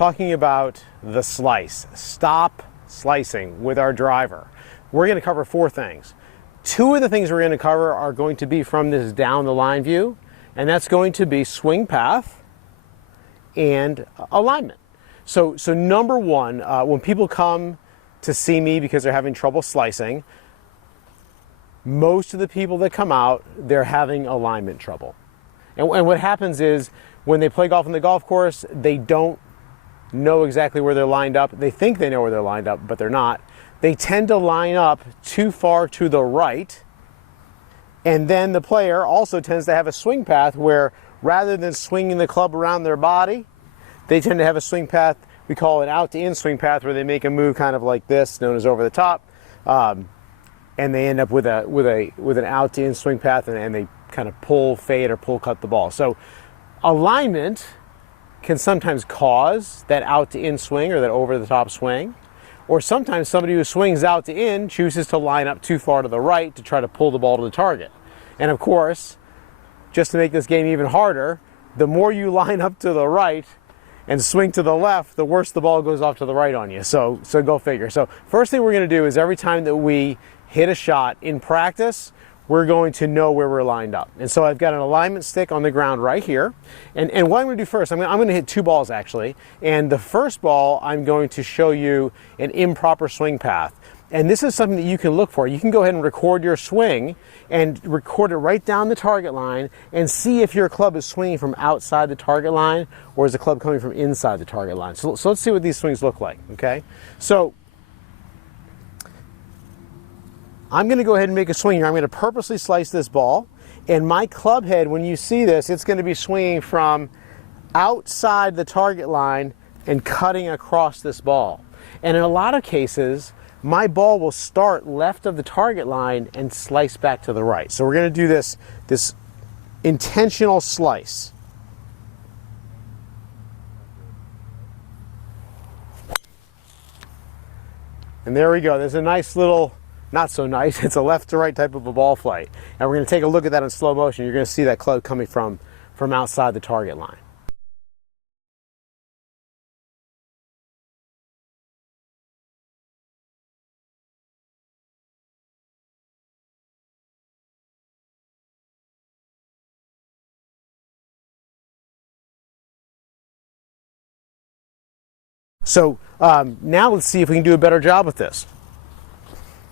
talking about the slice. Stop slicing with our driver. We're going to cover 4 things. 2 of the things we're going to cover are going to be from this down the line view, and that's going to be swing path and alignment. So number 1, when people come to see me because they're having trouble slicing, most of the people that come out, they're having alignment trouble. And what happens is when they play golf on the golf course, they don't know exactly where they're lined up. They think they know where they're lined up, but they're not. They tend to line up too far to the right, and then the player also tends to have a swing path where rather than swinging the club around their body, they tend to have a swing path, we call it out to in swing path, where they make a move kind of like this, known as over the top, and they end up with an out to in swing path, and they kind of pull, fade, or pull cut the ball. So alignment can sometimes cause that out to in swing or that over the top swing. Or sometimes somebody who swings out to in chooses to line up too far to the right to try to pull the ball to the target. And of course, just to make this game even harder, the more you line up to the right and swing to the left, the worse the ball goes off to the right on you. So go figure. So first thing we're going to do is every time that we hit a shot in practice, we're going to know where we're lined up. And so I've got an alignment stick on the ground right here. And what I'm going to do first, I'm going to hit 2 balls actually. And the first ball, I'm going to show you an improper swing path. And this is something that you can look for. You can go ahead and record your swing and record it right down the target line and see if your club is swinging from outside the target line or is the club coming from inside the target line. So let's see what these swings look like, okay? So I'm going to go ahead and make a swing here. I'm going to purposely slice this ball, and my club head, when you see this, it's going to be swinging from outside the target line and cutting across this ball. And in a lot of cases, my ball will start left of the target line and slice back to the right. So we're going to do this intentional slice. And there we go. There's a nice little, not so nice, it's a left to right type of a ball flight. And we're going to take a look at that in slow motion. You're going to see that club coming from outside the target line. So now let's see if we can do a better job with this.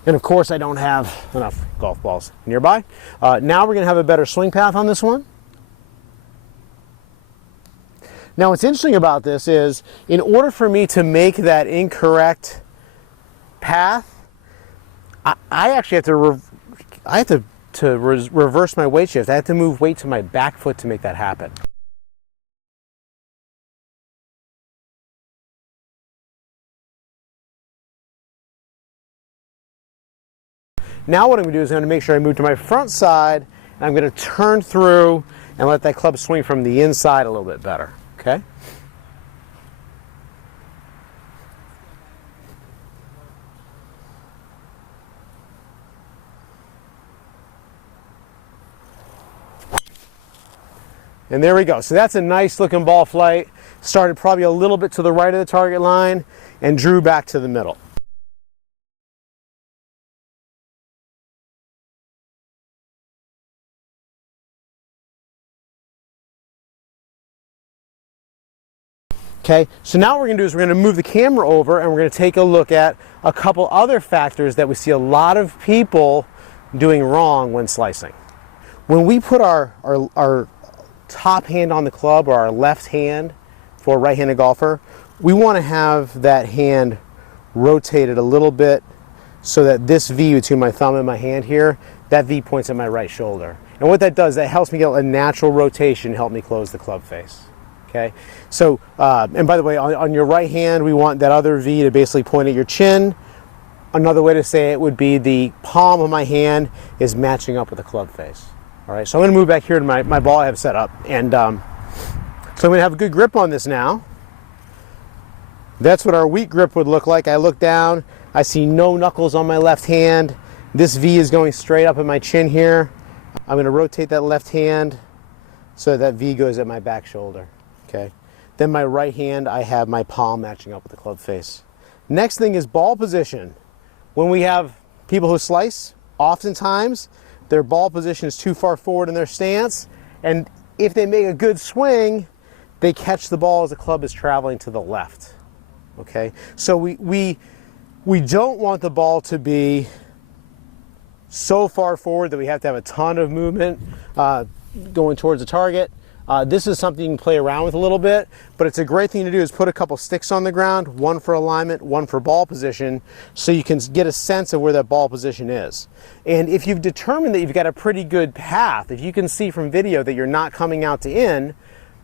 And of course, I don't have enough golf balls nearby. Now we're going to have a better swing path on this one. Now what's interesting about this is, in order for me to make that incorrect path, I actually have to reverse my weight shift. I have to move weight to my back foot to make that happen. Now what I'm going to do is I'm going to make sure I move to my front side, and I'm going to turn through and let that club swing from the inside a little bit better, okay? And there we go. So that's a nice looking ball flight. Started probably a little bit to the right of the target line and drew back to the middle. Okay, so now what we're going to do is we're going to move the camera over and we're going to take a look at a couple other factors that we see a lot of people doing wrong when slicing. When we put our top hand on the club, or our left hand for a right-handed golfer, we want to have that hand rotated a little bit so that this V between my thumb and my hand here, that V points at my right shoulder. And what that does, that helps me get a natural rotation, help me close the club face. Okay, so, and by the way, on your right hand, we want that other V to basically point at your chin. Another way to say it would be the palm of my hand is matching up with the club face. All right, so I'm going to move back here to my ball I have set up. And so I'm going to have a good grip on this now. That's what our weak grip would look like. I look down, I see no knuckles on my left hand. This V is going straight up at my chin here. I'm going to rotate that left hand so that V goes at my back shoulder. Okay, Then my right hand, I have my palm matching up with the club face. Next thing is ball position. When we have people who slice, oftentimes their ball position is too far forward in their stance, and if they make a good swing, they catch the ball as the club is traveling to the left. Okay, so we don't want the ball to be so far forward that we have to have a ton of movement going towards the target. This is something you can play around with a little bit, but it's a great thing to do is put a couple sticks on the ground, one for alignment, one for ball position, so you can get a sense of where that ball position is. And if you've determined that you've got a pretty good path, if you can see from video that you're not coming out to in,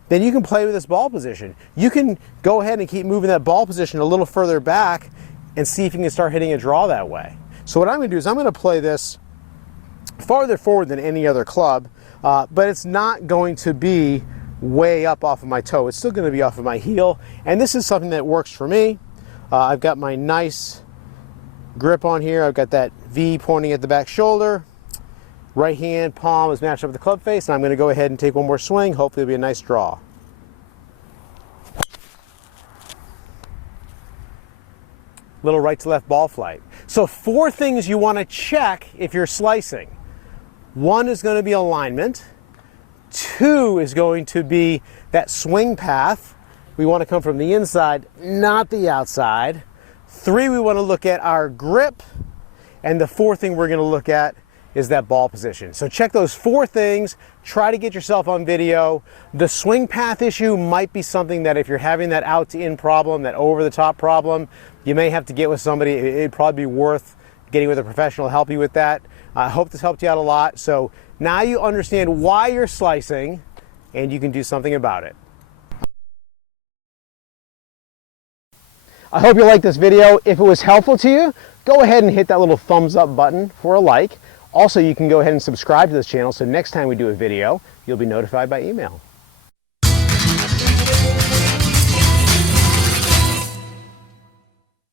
then you can play with this ball position. You can go ahead and keep moving that ball position a little further back and see if you can start hitting a draw that way. So what I'm going to do is I'm going to play this farther forward than any other club, but it's not going to be way up off of my toe. It's still going to be off of my heel, and this is something that works for me. I've got my nice grip on here. I've got that V pointing at the back shoulder. Right hand palm is matched up with the club face, and I'm going to go ahead and take one more swing. Hopefully it'll be a nice draw. Little right to left ball flight. So 4 things you want to check if you're slicing. 1 is going to be alignment. 2 is going to be that swing path. We want to come from the inside, not the outside. 3, we want to look at our grip. And the 4th thing we're going to look at is that ball position. So check those 4 things, try to get yourself on video. The swing path issue might be something that if you're having that out to in problem, that over the top problem, you may have to get with somebody. It'd probably be worth getting with a professional to help you with that. I hope this helped you out a lot. So now you understand why you're slicing and you can do something about it. I hope you liked this video. If it was helpful to you, go ahead and hit that little thumbs up button for a like. Also, you can go ahead and subscribe to this channel so next time we do a video, you'll be notified by email.